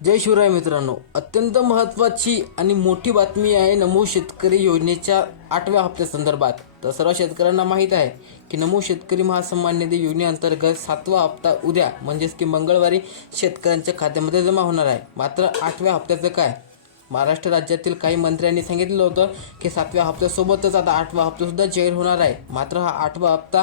जय शिवराय मित्रांनो. अत्यंत महत्त्वाची आणि मोठी बातमी आहे नमो शेतकरी योजनेच्या आठव्या हप्त्यासंदर्भात तर सर्व शेतकऱ्यांना माहीत आहे की नमो शेतकरी महासन्मान निधी योजनेअंतर्गत सातवा हप्ता उद्या म्हणजेच की मंगळवारी शेतकऱ्यांच्या खात्यामध्ये जमा होणार आहे. मात्र आठव्या हप्त्याचं काय? महाराष्ट्र राज्यातील काही मंत्र्यांनी सांगितलं होतं की सातव्या हप्त्यासोबतच आता आठवा हप्तासुद्धा जाहीर होणार आहे. मात्र हा आठवा हप्ता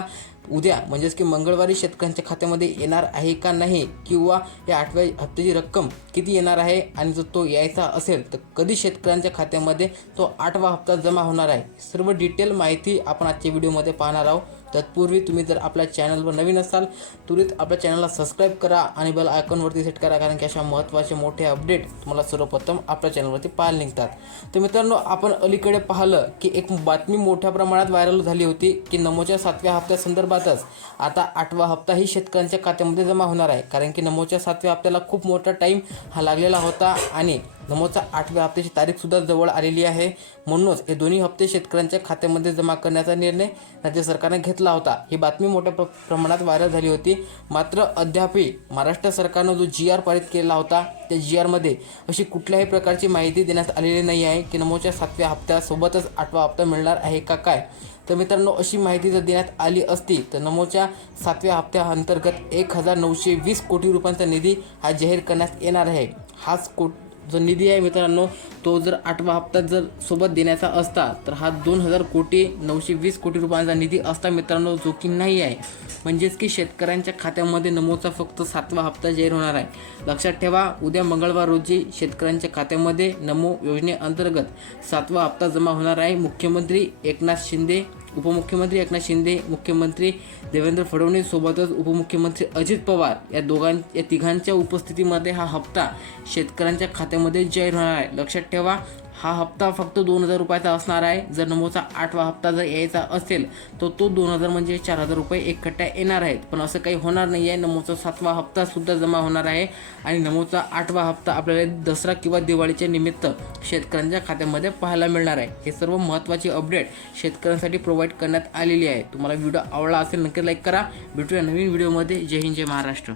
उद्या म्हणजेच की मंगळवारी शेतकऱ्यांच्या खात्यामध्ये येणार आहे का नाही किंवा या आठव्या हप्त्याची रक्कम किती येणार आहे आणि जर तो यायचा असेल तर कधी शेतकऱ्यांच्या खात्यामध्ये तो आठवा हप्ता जमा होणार आहे? सर्व डिटेल माहिती आपण आजच्या व्हिडिओमध्ये पाहणार आहोत. तत्पूर्वी तुम्ही जर आपल्या चॅनलवर नवीन असाल त्वरित आपल्या चॅनलला सबस्क्राईब करा आणि बेल आयकॉनवरती सेट करा कारण की अशा महत्त्वाचे मोठे अपडेट तुम्हाला सर्वप्रथम आपल्या चॅनलवरती पाहायला निघतात. तर मित्रांनो आपण अलीकडे पाहिलं की एक बातमी मोठ्या प्रमाणात व्हायरल झाली होती की नमोच्या सातव्या हप्त्यासंदर्भातच आता आठवा हप्ताही शेतकऱ्यांच्या खात्यामध्ये जमा होणार आहे. कारण की नमोच्या सातव्या हप्त्याला खूप मोठा टाईम हा लागलेला होता आणि नमोचा आठव्या हप्त्याची तारीखसुद्धा जवळ आलेली आहे. म्हणूनच हे दोन्ही हप्ते शेतकऱ्यांच्या खात्यामध्ये जमा करण्याचा निर्णय राज्य सरकारने घेतला होता. ही बातमी मोठ्या प्र प्रमाणात व्हायरल झाली होती. मात्र अद्यापही महाराष्ट्र सरकारनं जो जी आर पारित केला होता त्या जी आरमध्ये अशी कुठल्याही प्रकारची माहिती देण्यात आलेली नाही आहे की नमोच्या सातव्या हप्त्यासोबतच आठवा हप्ता मिळणार आहे का काय? तर मित्रांनो अशी माहिती जर देण्यात आली असती तर नमोच्या सातव्या हप्त्याअंतर्गत एक हजार नऊशे वीस कोटी रुपयांचा निधी हा जाहीर करण्यात येणार आहे. हाच कोट जो निधी आहे मित्रांनो तो जर आठवा हप्ता जर सोबत देण्याचा असता तर हा दोन हजार कोटी नऊशे वीस कोटी रुपयांचा निधी असता मित्रांनो जो की नाही आहे. म्हणजेच की शेतकऱ्यांच्या खात्यामध्ये नमोचा फक्त सातवा हप्ता जाहीर होणार आहे. लक्षात ठेवा उद्या मंगळवार रोजी शेतकऱ्यांच्या खात्यामध्ये नमो योजनेअंतर्गत सातवा हप्ता जमा होणार आहे. मुख्यमंत्री एकनाथ शिंदे उपमुख्यमंत्री एकनाथ शिंदे मुख्यमंत्री देवेंद्र फडणवीस सोबतच उपमुख्यमंत्री अजित पवार या दोघां या तिघांच्या उपस्थितीमध्ये हा हप्ता शेतकऱ्यांच्या खात्यामध्ये जाहीर होणार आहे. लक्षात ठेवा. हा हप्ता फक्त दोन हजार रुपयाचा असणार आहे. जर नमोचा आठवा हप्ता जर यायचा असेल तर तो दोन हजार म्हणजे चार हजार रुपये एकखट्ट्या येणार आहेत. पण असं काही होणार नाही आहे नमोचा सातवा हप्ता सुद्धा जमा होणार आहे. आणि नमोचा आठवा हप्ता आपल्याला दसरा किंवा दिवाळीच्या निमित्त शेतकऱ्यांच्या खात्यामध्ये पाहायला मिळणार आहे. हे सर्व महत्त्वाची अपडेट शेतकऱ्यांसाठी प्रोव्हाइड करण्यात आलेली आहे. तुम्हाला व्हिडिओ आवडला असेल नक्की लाईक करा. भेटूया नवीन व्हिडिओमध्ये. जय हिंद जय महाराष्ट्र.